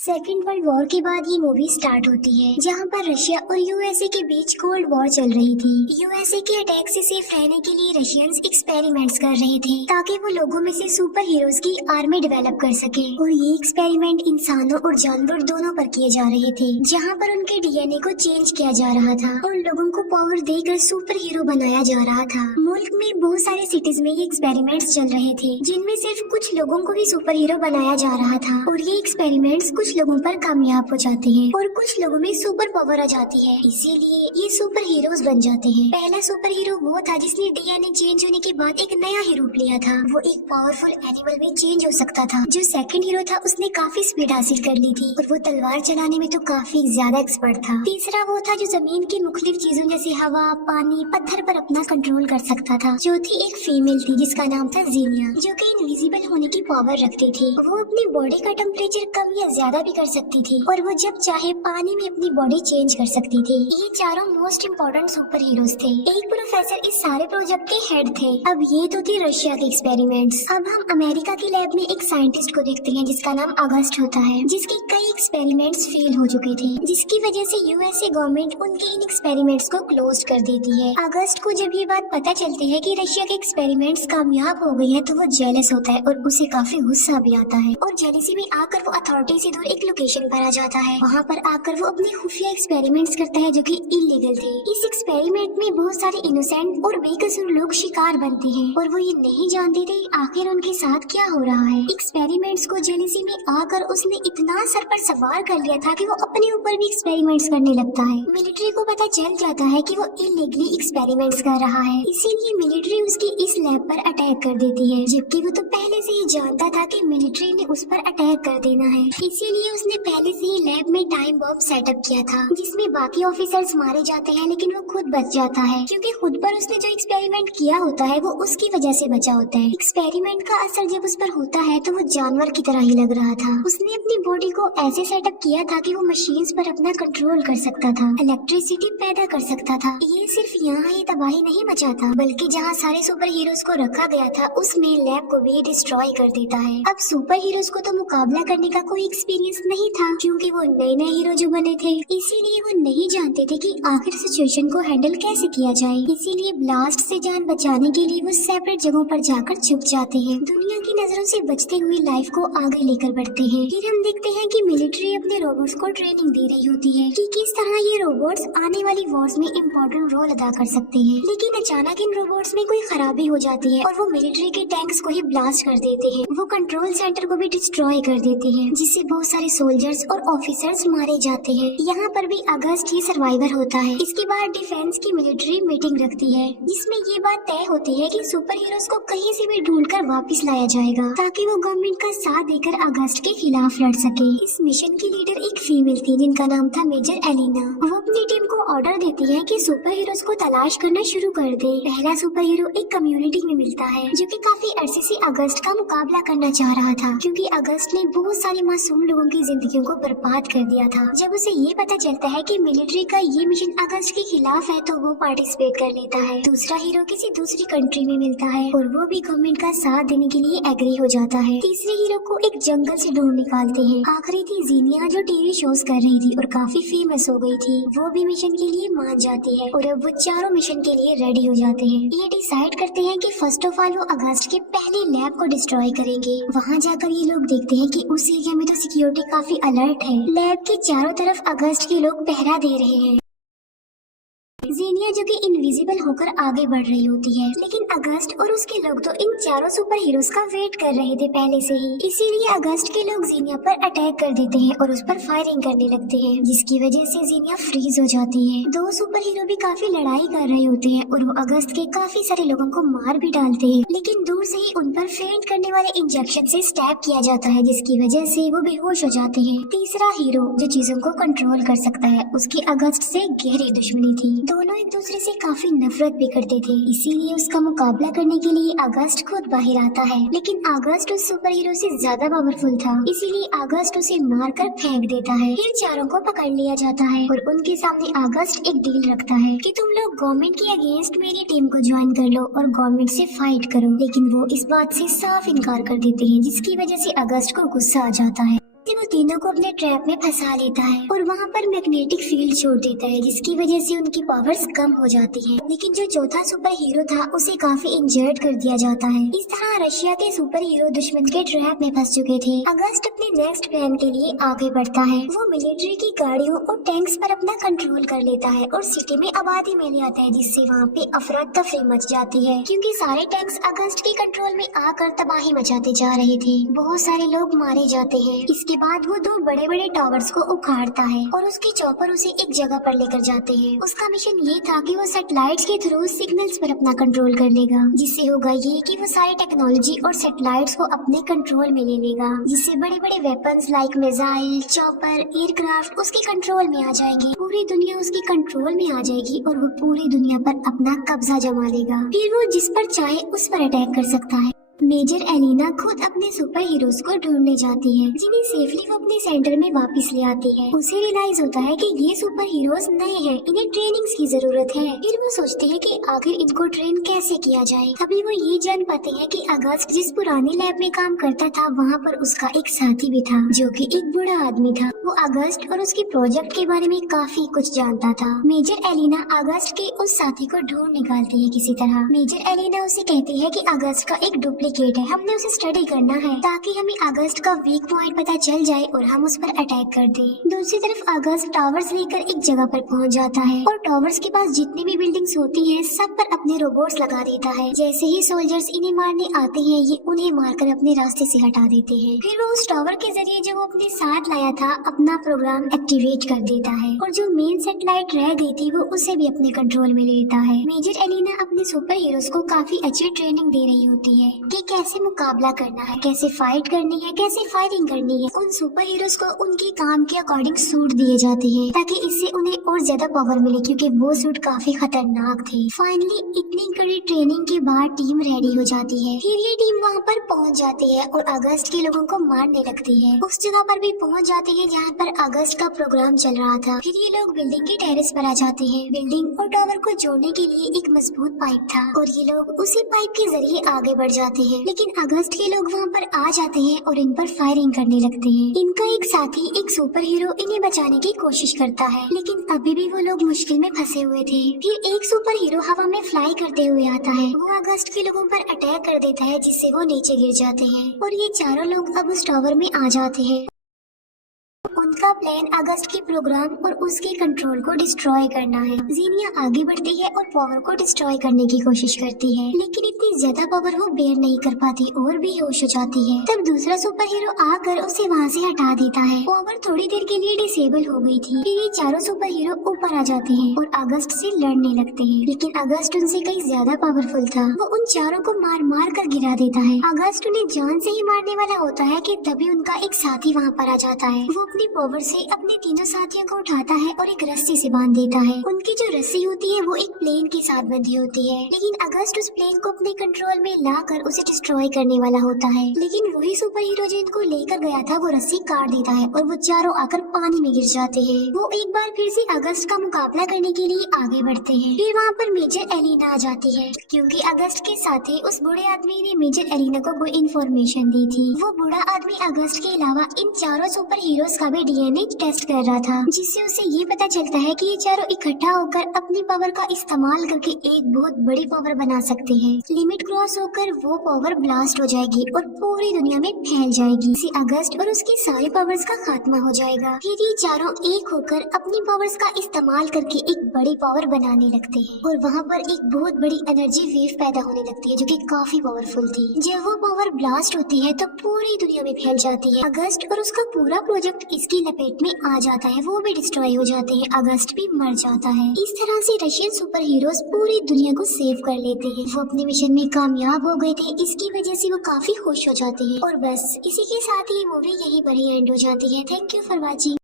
Second world war के बाद ये मूवी स्टार्ट होती है, जहाँ पर रशिया और यूएसए के बीच कोल्ड वॉर चल रही थी। यूएसए के अटैक से सेफ रहने के लिए रशियंस एक्सपेरिमेंट्स कर रहे थे ताकि वो लोगों में से सुपर हीरोज की आर्मी डेवलप कर सके। और ये एक्सपेरिमेंट इंसानों और जानवर दोनों पर किए जा रहे थे, जहाँ पर उनके डीएनए को चेंज किया जा रहा था और लोगों को पावर देकर सुपर हीरो बनाया जा रहा था। मुल्क में बहुत सारे सिटीज में ये एक्सपेरिमेंट्स चल रहे थे, जिनमें सिर्फ कुछ लोगों को ही सुपर हीरो बनाया जा रहा था। और ये एक्सपेरिमेंट्स कुछ लोगों पर कामयाब हो जाते हैं और कुछ लोगों में सुपर पावर आ जाती है, इसीलिए ये सुपर हीरोज बन जाते हैं। पहला सुपर हीरो वो था जिसने डीएनए चेंज होने के बाद एक नया ही रूप लिया था। वो एक पावरफुल एनिमल में चेंज हो सकता था। जो सेकंड हीरो था उसने काफी स्पीड हासिल कर ली थी और वो तलवार चलाने में तो काफी ज्यादा एक्सपर्ट था। तीसरा वो था जो जमीन की मुख्तलिफ चीजों जैसे हवा, पानी, पत्थर पर अपना कंट्रोल कर सकता था। चौथी एक फीमेल थी जिसका नाम था जीनिया, जो कि इनविजिबल होने की पावर रखती थी। वो अपनी बॉडी का टेम्परेचर कम या ज्यादा भी कर सकती थी और वो जब चाहे पानी में अपनी बॉडी चेंज कर सकती थी। ये चारों मोस्ट इम्पोर्टेंट सुपर हीरोज थे। एक प्रोफेसर इस सारे प्रोजेक्ट के हेड थे। अब ये तो थी रशिया के एक्सपेरिमेंट्स। अब हम अमेरिका की लैब में एक साइंटिस्ट को देखते हैं जिसका नाम अगस्ट होता है, जिसके कई एक्सपेरिमेंट्स फेल हो चुके थे, जिसकी वजह से यूएसए गवर्नमेंट उनके इन एक्सपेरिमेंट्स को क्लोज कर देती है। अगस्त को जब ये बात पता चलती है कि रशिया के एक्सपेरिमेंट्स कामयाब हो गई है, तो वो जेलस होता है और उसे काफी गुस्सा भी आता है और जेलसी में आकर वो अथॉरिटी से दूर एक लोकेशन पर आ जाता है। वहाँ पर आकर वो अपने खुफिया एक्सपेरिमेंट्स करता है जो कि इलीगल थे। इस एक्सपेरिमेंट में बहुत सारे इनोसेंट और बेकसूर लोग शिकार बनते हैं और वो ये नहीं जानते थे आखिर उनके साथ क्या हो रहा है। एक्सपेरिमेंट्स को जेलसी में आकर उसने इतना सर पर सवार कर लिया था कि वो अपने ऊपर भी एक्सपेरिमेंट्स करने लगता है। मिलिट्री को पता चल जाता है कि वो इलीगली एक्सपेरिमेंट्स कर रहा है, इसीलिए मिलिट्री उसकी इस लैब पर अटैक कर देती है, जबकि वो तो पहले से ही जानता था कि मिलिट्री ने उस पर अटैक कर देना है। इसीलिए उसने पहले से ही लैब में टाइम बॉम्ब सेटअप किया था, जिसमें बाकी ऑफिसर्स मारे जाते हैं लेकिन वो खुद बच जाता है, क्योंकि खुद पर उसने जो एक्सपेरिमेंट किया होता है वो उसकी वजह से बचा होता है। एक्सपेरिमेंट का असर जब उस पर होता है तो वो जानवर की तरह ही लग रहा था। उसने अपनी बॉडी को ऐसे सेटअप किया था कि वो मशीन्स पर अपना कंट्रोल कर सकता था, इलेक्ट्रिसिटी पैदा कर सकता था। ये सिर्फ यहाँ ही तबाही नहीं मचाता, बल्कि जहाँ सारे सुपर हीरोज को रखा गया था उसमें लैब को भी डिस्ट्रॉय कर देता है। अब सुपर हीरोज को तो मुकाबला करने का कोई एक्सपीरियंस नहीं था, क्योंकि वो नए नए हीरो जो बने थे, इसीलिए वो नहीं जानते थे कि आखिर सिचुएशन को हैंडल कैसे किया जाए। इसीलिए ब्लास्ट से जान बचाने के लिए वो सेपरेट जगहों पर जाकर छुप जाते हैं, दुनिया की नजरों से बचते हुए लाइफ को आगे लेकर बढ़ते हैं। फिर हम देखते हैं कि मिलिट्री अपने रोबोट्स को ट्रेनिंग दे रही होती है कि किस तरह ये रोबोट्स आने वाली वॉर्स में इम्पोर्टेंट रोल अदा कर सकते हैं। लेकिन अचानक इन रोबोट्स में कोई खराबी हो जाती है और वो मिलिट्री के टैंक्स को ही ब्लास्ट कर देते हैं। वो कंट्रोल सेंटर को भी डिस्ट्रॉय कर देते हैं, जिससे बहुत सारे सोल्जर्स और ऑफिसर्स मारे जाते हैं। यहाँ पर भी अगस्त ही सर्वाइवर होता है। इसके बाद डिफेंस की मिलिट्री मीटिंग रखती है, जिसमें ये बात तय होती है कि सुपर हीरोज को कहीं से भी ढूंढकर वापस लाया जाएगा, ताकि वो गवर्नमेंट का साथ देकर अगस्त के खिलाफ लड़ सके। इस मिशन की लीडर एक फीमेल थी जिनका नाम था मेजर एलिना। वो अपनी टीम को ऑर्डर देती है कि सुपर हीरोज को तलाश करना शुरू कर दे। पहला सुपर हीरो एक कम्युनिटी में मिलता है जो कि काफी अरसे से अगस्त का मुकाबला करना चाह रहा था, क्योंकि अगस्त ने बहुत सारे मासूम लोगों की जिंदगियों को बर्बाद कर दिया था। जब उसे ये पता चलता है कि मिलिट्री का ये मिशन अगस्त के खिलाफ है, तो वो पार्टिसिपेट कर लेता है। दूसरा हीरो किसी दूसरी कंट्री में मिलता है और वो भी गवर्नमेंट का साथ देने के लिए एग्री हो जाता है। तीसरे हीरो को एक जंगल से ढूंढ निकालते हैं। आखिरी थी जीनिया, जो टीवी शोज कर रही थी और काफी फेमस हो गई थी। वो भी मिशन के लिए मान जाती है और अब वो चारों मिशन के लिए रेडी हो जाते हैं। ये डिसाइड करते हैं कि फर्स्ट ऑफ ऑल वो अगस्त के पहले लैब को डिस्ट्रॉय करेंगे। वहाँ जाकर ये लोग देखते हैं कि उस एरिया में तो सिक्योरिटी काफी अलर्ट है। लैब के चारों तरफ अगस्त के लोग पहरा दे रहे हैं। जीनिया जो कि इनविजिबल होकर आगे बढ़ रही होती है, लेकिन अगस्त और उसके लोग तो इन चारों सुपर हीरोज का वेट कर रहे थे पहले से ही। इसीलिए अगस्त के लोग जीनिया पर अटैक कर देते हैं और उस पर फायरिंग करने लगते हैं, जिसकी वजह से जीनिया फ्रीज हो जाती है। दो सुपर हीरो भी काफी लड़ाई कर रहे होते हैं और वो अगस्त के काफी सारे लोगों को मार भी डालते हैं, लेकिन दूर से ही उन पर फेंट करने वाले इंजेक्शन से स्टैब किया जाता है, जिसकी वजह से वो बेहोश हो जाते हैं। तीसरा हीरो जो चीजों को कंट्रोल कर सकता है, उसकी अगस्त से गहरी दुश्मनी थी। दोनों एक दूसरे से काफी नफरत भी करते थे, इसीलिए उसका मुकाबला करने के लिए अगस्त खुद बाहर आता है। लेकिन अगस्त उस सुपर हीरो से ज्यादा पावरफुल था, इसीलिए अगस्त उसे मारकर फेंक देता है। फिर चारों को पकड़ लिया जाता है और उनके सामने अगस्त एक डील रखता है कि तुम लोग गवर्नमेंट के अगेंस्ट मेरी टीम को ज्वाइन कर लो और गवर्नमेंट से फाइट करो। लेकिन वो इस बात से साफ इनकार कर देते हैं, जिसकी वजह से अगस्त को गुस्सा आ जाता है। से वो तीनों को अपने ट्रैप में फंसा लेता है और वहाँ पर मैग्नेटिक फील्ड छोड़ देता है, जिसकी वजह से उनकी पावर्स कम हो जाती है। लेकिन जो चौथा सुपर हीरो था उसे काफी इंजर्ड कर दिया जाता है। इस तरह रशिया के सुपर हीरो दुश्मन के ट्रैप में फंस चुके थे। अगस्त अपने नेक्स्ट प्लान के लिए आगे बढ़ता है। वो मिलिट्री की गाड़ियों और टैंक्स पर अपना कंट्रोल कर लेता है और सिटी में आबादी में ले आता है, जिससे वहाँ पे अफरा तफरी मच जाती है, क्योंकि सारे टैंक्स अगस्त के कंट्रोल में आकर तबाही मचाते जा रहे थे। बहुत सारे लोग मारे जाते हैं। इसके बाद वो दो बड़े बड़े टावर्स को उखाड़ता है और उसके चॉपर उसे एक जगह पर लेकर जाते हैं। उसका मिशन ये था कि वो सैटेलाइट्स के थ्रू सिग्नल्स पर अपना कंट्रोल कर लेगा, जिससे होगा ये कि वो सारी टेक्नोलॉजी और सैटेलाइट्स को अपने कंट्रोल में ले लेगा, जिससे बड़े बड़े weapons like missile, chopper, aircraft उसके कंट्रोल में आ जाएंगे। पूरी दुनिया उसके कंट्रोल में आ जाएगी और वो पूरी दुनिया पर अपना कब्जा जमा लेगा। फिर वो जिस पर चाहे उस पर अटैक कर सकता है। मेजर एलिना खुद अपने सुपर हीरोज को ढूंढने जाती है, जिन्हें सेफली वो अपने सेंटर में वापस ले आती है। उसे रियलाइज होता है कि ये सुपर हीरोज नए हैं, इन्हें ट्रेनिंग्स की जरूरत है। फिर वो सोचते हैं कि आखिर इनको ट्रेन कैसे किया जाए। तभी वो ये जान पाते हैं कि अगस्त जिस पुराने लैब में काम करता था वहाँ पर उसका एक साथी भी था, जो कि एक बूढ़ा आदमी था। वो अगस्त और उसके प्रोजेक्ट के बारे में काफी कुछ जानता था। मेजर एलिना अगस्त के उस साथी को ढूंढ निकालती है किसी तरह। मेजर एलिना उसे कहती है कि अगस्त का एक डुप्लीकेट है, हमने उसे स्टडी करना है ताकि हमें अगस्त का वीक पॉइंट पता चल जाए और हम उस पर अटैक कर दें। दूसरी तरफ अगस्त टावर्स लेकर एक जगह पर पहुंच जाता है और टावर्स के पास जितनी भी बिल्डिंग्स होती हैं सब पर अपने रोबोट्स लगा देता है। जैसे ही सोल्जर्स इन्हें मारने आते हैं ये उन्हें मारकर अपने रास्ते से हटा देते हैं। फिर वो उस टावर के जरिए जो वो अपने साथ लाया था अपना प्रोग्राम एक्टिवेट कर देता है और जो मेन सैटेलाइट रह गई थी वो उसे भी अपने कंट्रोल में ले लेता है। मेजर एलिना अपने सुपर हीरोज को काफी अच्छी ट्रेनिंग दे रही होती है कि कैसे मुकाबला करना है, कैसे फाइट करनी है, कैसे फायरिंग करनी है। उन सुपर हीरोज को उनके काम के अकॉर्डिंग सूट दिए जाते हैं ताकि इससे उन्हें और ज्यादा पावर मिले, क्योंकि वो सूट काफी खतरनाक थे। फाइनली इतनी कड़ी ट्रेनिंग के बाद टीम रेडी हो जाती है। फिर ये टीम वहाँ पर पहुँच जाती है और अगस्त के लोगों को मारने लगती है। उस जगह पर भी पहुँच जाते हैं जहाँ पर अगस्त का प्रोग्राम चल रहा था। फिर ये लोग बिल्डिंग के टेरेस पर आ जाते हैं। बिल्डिंग और टावर को जोड़ने के लिए एक मजबूत पाइप था और ये लोग उसी पाइप के जरिए आगे बढ़ जाते हैं। लेकिन अगस्त के लोग वहाँ पर आ जाते हैं और इन पर फायरिंग करने लगते हैं। इनका एक साथी एक सुपर हीरो इन्हें बचाने की कोशिश करता है, लेकिन अभी भी वो लोग मुश्किल में फंसे हुए थे। फिर एक सुपर हीरो हवा में फ्लाई करते हुए आता है। वो अगस्त के लोगों पर अटैक कर देता है, जिससे वो नीचे गिर जाते हैं और ये चारों लोग अब उस टावर में आ जाते हैं। उनका प्लान अगस्त के प्रोग्राम और उसके कंट्रोल को डिस्ट्रॉय करना है। जीनिया आगे बढ़ती है और पावर को डिस्ट्रॉय करने की कोशिश करती है, लेकिन इतनी ज्यादा पावर वो बेयर नहीं कर पाती और बेहोश हो जाती है। तब दूसरा सुपर हीरो आकर उसे वहाँ से हटा देता है। पावर थोड़ी देर के लिए डिसेबल हो गई थी। फिर ये चारों सुपर हीरो ऊपर आ जाते हैं और अगस्त से लड़ने लगते हैं, लेकिन अगस्त उनसे कहीं ज्यादा पावरफुल था। वो उन चारों को मार मार कर गिरा देता है। अगस्त उन्हें जान से ही मारने वाला होता है कि तभी उनका एक साथी वहाँ पर आ जाता है। वो अपनी पावर से अपने तीनों साथियों को उठाता है और एक रस्सी से बांध देता है। उनकी जो रस्सी होती है वो एक प्लेन के साथ बंधी होती है, लेकिन अगस्त उस प्लेन को अपने कंट्रोल में लाकर उसे डिस्ट्रॉय करने वाला होता है। लेकिन वही सुपर हीरो जो इनको लेकर गया था वो रस्सी काट देता है और वो चारों आकर पानी में गिर जाते हैं। वो एक बार फिर से अगस्त का मुकाबला करने के लिए आगे बढ़ते हैं। फिर वहाँ पर मेजर एलिना आ जाती है, क्योंकि अगस्त के साथ ही उस बूढ़े आदमी ने मेजर एलिना को कोई इन्फॉर्मेशन दी थी। वो बूढ़ा आदमी अगस्त के अलावा इन चारों सुपर हीरोज का भी डीएनए टेस्ट कर रहा था, जिससे उसे ये पता चलता है कि ये चारों इकट्ठा होकर अपनी पावर का इस्तेमाल करके एक बहुत बड़ी पावर बना सकते हैं। लिमिट क्रॉस होकर वो पावर ब्लास्ट हो जाएगी और पूरी दुनिया में फैल जाएगी। इसी अगस्त और उसकी सारी पावर्स का खात्मा हो जाएगा। फिर ये चारों एक होकर अपनी पावर्स का इस्तेमाल करके एक बड़ी पावर बनाने लगते हैं और वहाँ पर एक बहुत बड़ी एनर्जी वेव पैदा होने लगती है, जो कि काफी पावरफुल थी। जब वो पावर ब्लास्ट होती है तो पूरी दुनिया में फैल जाती है। अगस्त और उसका पूरा प्रोजेक्ट इसकी लपेट में आ जाता है। वो भी डिस्ट्रॉय हो जाते हैं। अगस्त भी मर जाता है। इस तरह से रशियन सुपर हीरोज पूरी दुनिया को सेव कर लेते हैं। वो अपने मिशन में कामयाब हो गए थे, इसकी वजह से वो काफी खुश हो जाते हैं। और बस इसी के साथ ये मूवी यहीं पर ही एंड हो जाती है। Thank you for watching.